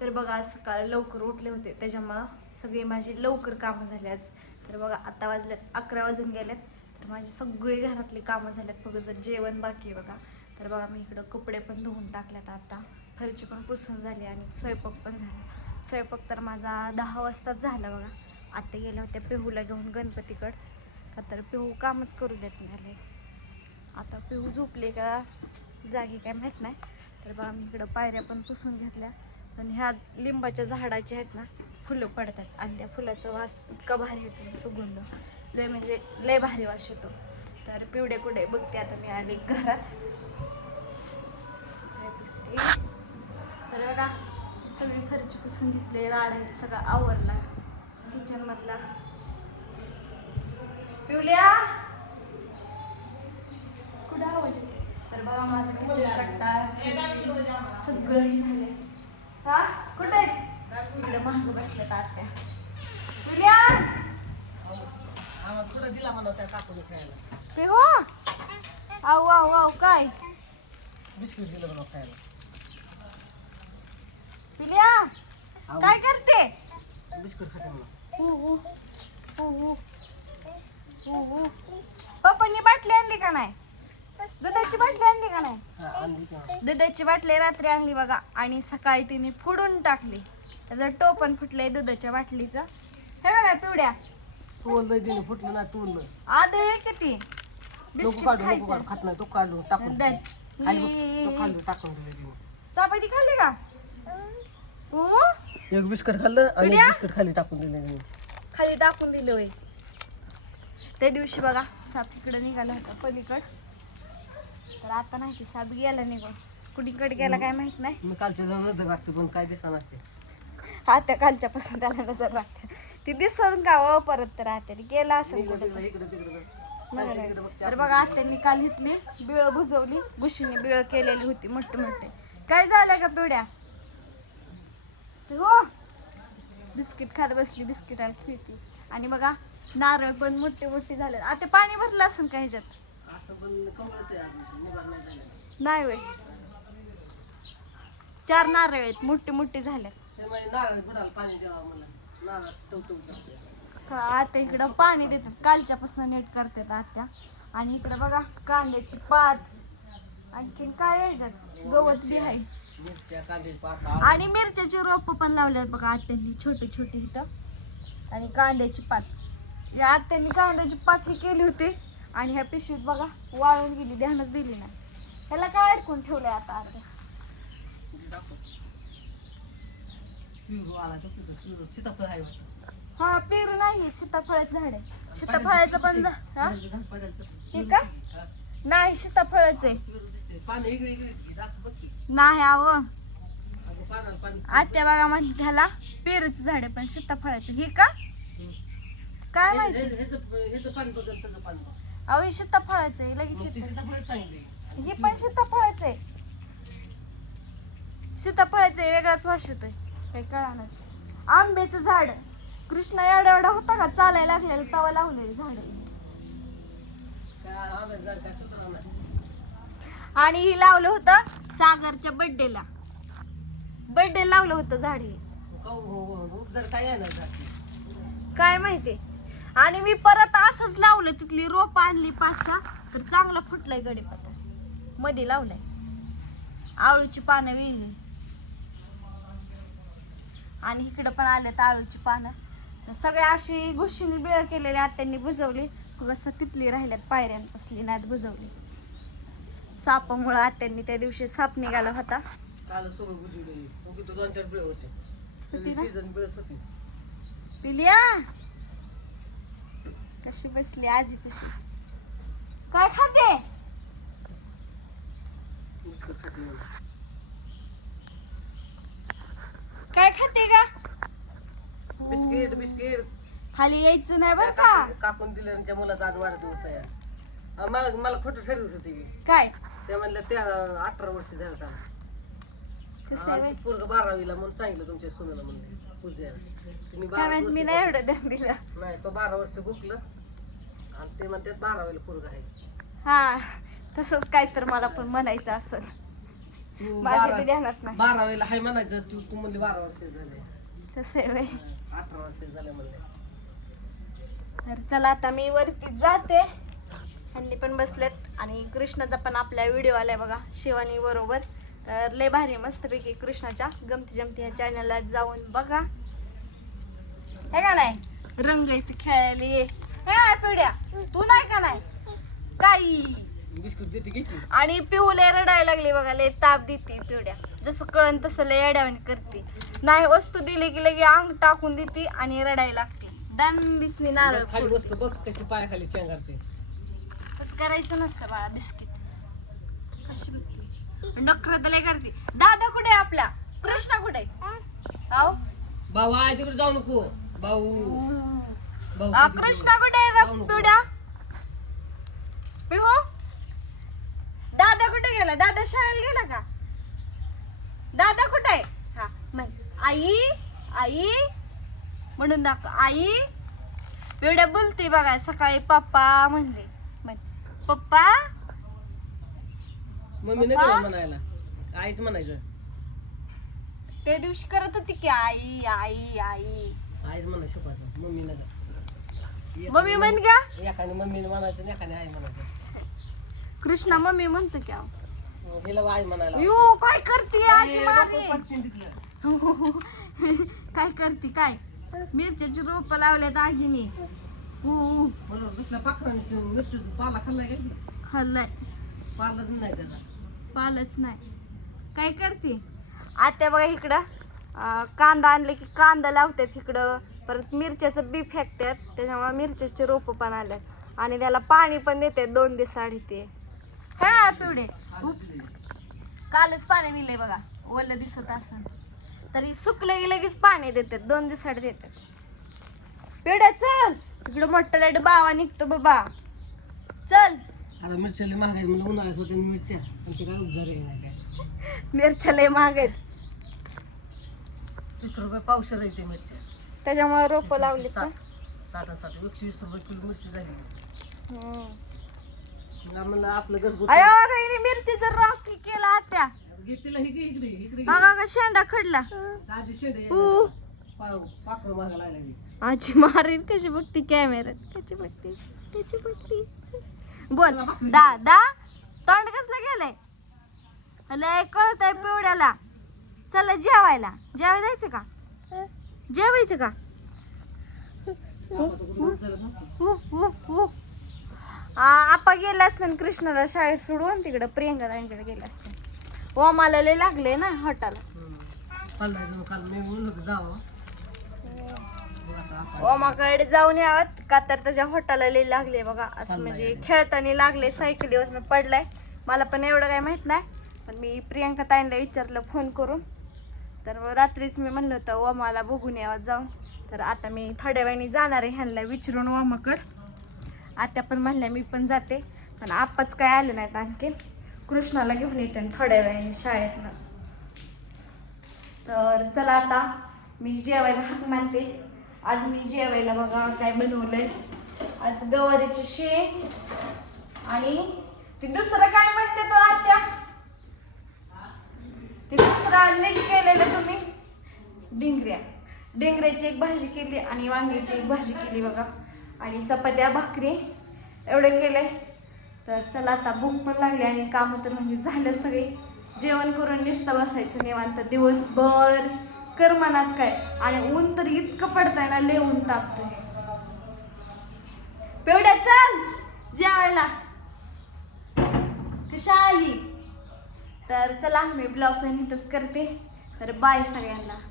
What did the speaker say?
तर बघा आज सकाळ लवकर उठले होते. त्याच्यामुळं सगळी माझी लवकर कामं झाली तर बघा आता वाजल्यात अकरा वाजून गेल्यात तर माझी सगळी घरातली कामं झाल्यात फक्त जेवण बाकी आहे बघा. तर बघा मी इकडं कपडे पण धुवून टाकल्यात आता. फरची पण पुसून झाली आणि स्वयंपाक पण झाला. स्वयंपाक तर माझा दहा वाजताच झाला बघा. आता गेल्या होत्या पेहूला घेऊन गणपतीकड. का तर पेहू कामच करू देत नाही आता पेहू झोपले का जागी काय माहीत नाही. तर बघा मी इकडं पायऱ्या पण पुसून घेतल्या. आणि ह्या लिंबाच्या झाडाची आहेत ना फुलं पडतात आणि त्या फुलाचा वास इतका भारी येतो सुगंध. लय म्हणजे लय भारी वास येतो. तर पिवडे कुठे बघते आता मी आले घरात. पुसते? तर बघा सगळी फरची पुसून घेतले राड आहेत सगळा आवरला. किचन मधला. पिवल्या? कुठं आवाज येते तर बघा माझं किचन सगळं झालं हा? कुठे इकडे महाग बसल्यात आत्या. पिवल्या आम्हाला थोडं दिला म्हणा त्या काकूने खायला पिहू आऊ आऊ आऊ काय? बिस्किट दिलं म्हणा खायला. पिल्या काय करते? बिस्किट खाते हु, हु. हु, हु. हु, हु. पप्पांनी बाटली आणली का नाही? दुधाची बाटली आणली हा? दुधाची बाटली रात्री आणली बघा. आणि सकाळी तिने फोडून टाकली. त्याचं टोपण फुटलंय दुधाच्या बाटलीचं. हे बघा पिवड्या. दिलं फुटलं ना तोललं आदळ किती नको बिस्किट काढू नको खायचं. काढू खात नाही तो काढू टाकून. खाली बघ, तो खाली टाकून दिलं तिने. चपाती खाल्ली का? एक बिस्किट खाल्लं आणि पिढ्या? एक बिस्किट खाली टाकून दिलं तिने. खाली टाकून दिलं होय. त्या दिवशी बघा साप इकडे निघाला होता पलीकड. तर आता नाही की साप गेला निघून. कुणीकडे गेला काय माहीत नाही. मी कालच्या जाऊन नजर लागते पण काय दिसा नसते आता कालच्या पासून त्याला नजर लागते. ती दिसन का हो परत तर आता गेला असं. तर बघा आत्यांनी काल इथली बिळ बुजवली. गुशीने बिळ केलेली होती मोठे मोठे. काय झालं का पिवड्या? हो बिस्किट खात बसली बिस्किट खेळती. आणि बघा नारळ पण मोठे मोठे झाले आता पाणी भरलं असेल का ह्याच्यात? नाही होय चार नारळ आहेत मोठे मोठे झाले. आता इकडं पाणी देतात. कालच्यापासून नीट करतात आत्या. आणि इकडं बघा कांद्याची पात. आणखीन काय आहे ह्याच्यात गवत बी आहे. आणि मिरच्याची रोप पण लावल्यात बघा आत्यांनी छोटी छोटी इथं. आणि कांद्याची पात. या आत्यांनी कांद्याची पात ही केली होती. आणि ह्या पिशवीत बघा वाळून गेली ध्यानच दिली नाही. ह्याला काय अडकून ठेवलंय आता अर्ध्या हा पेरू नाही सीताफळाचं झाड आहे. सीताफळाचं पण हे? का? नाही सीताफळाच आहे. नाही आव. आत्या बघा म्हणते त्याला पेरूच झाड आहे पण सीताफळाचं. हे का? काय माहिती? हे-. अहो हे सीताफळाचं आहे लगेच हे पण सीताफळाचं आहे. सीताफळाचं आहे वेगळाच वास येतोय. काही कळानच आंब्याचं झाड. कृष्णा एवढा एवढा होता का? चालायला लागलेला तवा लावलेलं झाड आणि ही लावलं होतं सागरच्या बर्थडेला बर्थडे लावलं होतं झाड हे. हो हो झाड काय माहिती? आणि मी परत असंच लावलं तिथली रोप आणली पाच सहा तर चांगलं फुटलंय गडीपत्ता. मध्ये लावलंय. आळूची पानं वेगळी आणि इकडं पण आले आळूची पानं. तर सगळ्या अशी घुशीने बिळ केलेली आत्यांनी बुजवली. कसं तिथली राहिल्यात पायऱ्यान बसली नाहीत बुजवली. सापामुळं आत्यांनी त्या दिवशी साप निघाला होता. काल कशी बसली आजी कशी? काय खाते. काय खाते का बिस्किट बिस्किट. खाली यायचं नाही बर त्या का? काकून- काकून दिलं त्यांच्या मुलाचा आज वाढदिवस आहे. अं, मला मला खोटं ठरवत होते. की. काय? त्या म्हणल्या त्या अठरा वर्ष झालं कसं आहे बाई? त्याला पोरग बारावीला म्हणून सांगितलं तुमच्या सुनाला म्हणले काय बारा माहीत वर्ष मी नाही गुकलं. एवढं ध्यान दिलं. नाही तो बारा वर्ष गुकलं. आणि ते म्हणतात बारावीला पोरग आहे. हा तसंच काय तर मला पण म्हणायचं असेल. तू माझ्या बारा बी ध्यानात नाही. बारा वेळेला हाय म्हणायचं तू तू म्हणली बारा वर्ष झाले. तसं आहे व्हय. अठरा वर्ष झाले म्हणले. तर चला आता मी वरती जाते. हल्ली पण बसलेत. आणि कृष्णाचा पण आपला व्हिडिओ आलाय बघा शिवानी बरोबर. तर लय भारी मस्तपैकी कृष्णाच्या गमती जमती ह्या चॅनलला जाऊन बघा. हे का नाही? रंग इथे खेळायला. ये हे पिढ्या. तू नाही का नाही? काही बिस्कुट देते की? आणि पिऊ लय रडायला लागली बघा लय ताप देते पिवड्या जसं कळन तसं लय अड्यावाने करते. नाही वस्तू दिली की लगे अंग टाकून देते आणि रडायला लागते. दान दिसली नारळ खाली. बसतो बघ कशी पायाखाली चेंगारते तसं करायचं नसतं बाळा बिस्किट. कशी डॉक्टर तर लय करते दादा कुठे आहे आपला? कृष्णा कुठे? आहे? भाऊ आहे तिकडे जाऊ नको. भाऊ. भाऊ आ, तिकडे कृष्णा. कुठे आहे जाऊ रे नको. पिवड्या? पिहू दादा कुठे गेला? दादा शाळेला गेला का? दादा कुठे आहे? हा म्हण. आई आई. म्हणून दाखव आई. पिवड्या बोलते बघा सकाळी पप्पा म्हणले. म्हण पप्पा? मम्मी नाही पप्पा? म्हणायला. आईच म्हणायचं. ते दिवशी करत होती की आई आई आई. आईच म्हणा शिकवायचं मम्मी नका मम्मी म्हण का एकाने मम्मीने म्हणायचं आणि एकाने आई म्हणायचं. कृष्णा मम्मी म्हणतो की अहो. हिला आई म्हणायला यो काय करते आजी ए, मारे? नको पटचिन तिथलं. काय करते काय? मिरच्याची रोप लावल्यात आजीने. ऊ म्हणून दुसऱ्या पाखराने मिरची पाला खाल्लाय का की? खाल्लाय. पालाच नाही त्याचा. पालच नाही. काय करते? आत्या बघा इकडं. अं, कांदा आणले की कांदा लावतात इकडं. परत मिरच्याचं बी फेकतात. त्याच्यामुळे मिरच्याचे रोपं पण आल्यात. आणि त्याला पाणी पण देतात दोन दिवसाआधी ते. हा पिवडे कालच पाणी दिले बघा. ओलं दिसत असं तरी सुकलं की लगेच पाणी देतात. दोन दिवसाआधी देतात. पिवड्या चल. इकडं मोठं लाइट बावा निघतो बाबा. चल. आता मिरच्या महागाई म्हणजे उन्हाळ्यात होते मिरच्या. पण ते काय उपजार नाही काय? मिरच्या लय महाग आहेत. तीस रुपये पावशेर येते मिरच्या. त्याच्यामुळे रोप लावली का? साठ साठ एकशे वीस रुपये किलो मिरची झाली. हम्म. मग म्हणलं आपलं घरगुती अयो काही मिरचीचं रॉकी केला आत्या. घे तिला हे घे इकडे इकडे घे. बघा का शेंडा खडला. आधी शेड ऊ. पाकळ मागा लागला. की. आजी मारीन कशी बघती कॅमेऱ्यात कशी बघती? कशी बघती? बोल. दादा तोंड कसलं गेलंय? लय कळत आहे पिवड्याला. चला जेवायला. जेवाय जायचं का? जेवायचं का? आपा गेला असतं कृष्णाला शाळेत सोडून तिकडं प्रियंका त्यांच्याकडे गेला असते. ओ मला लय लागले ना हॉटाला हम्म. पल्ला जाऊन काल मी म्हणलं होतं जावं मग आता आपण- ओमाकडे जाऊन यावं. का तर त्याच्या हॉटाला लय लागले बघा. असं म्हणजे? खेळताना लागले सायकलीवर पडलाय. मला पण एवढं काय माहीत नाही. पण मी प्रियंका ताईंना विचारलं फोन करून. तर रात्रीच मी म्हणलं होतं ओमाला बघून यावं जाऊन. तर आता मी थोड्या वेळाने जाणार आहे ह्यांना विचारून ओमाकड. आत्या पण म्हणल्या मी पण जाते. पण आप्पाच काय आले नाहीत आणखी कृष्णाला घेऊन येते थोड्या वेळाने शाळेतनं. तर चला आता मी जेवायला हाक मानते आज मी जेवायला बघा काय बनवलंय. आज गवारीची शेक आणि ते दुसरं काय म्हणते तो आत्या? ते दुसरं नीट केलेलं तुम्ही. डिंगऱ्या. डिंगऱ्याची एक भाजी केली आणि वांग्याची एक भाजी केली बघा. आणि चपात्या भाकरी एवढे केले तर चला आता भूक पण लागली आणि कामं तर म्हणजे झालं सगळे. जेवण करून नुसतं बसायचं निवांत. दिवसभर कर करमानाच काय? आणि ऊन तर इतकं पडतंय ना लय ऊन तापतंय. पेवड्या चल जेवायला. कशा आली? तर चला मी ब्लॉग इथंच करते. तर बाय सगळ्यांना.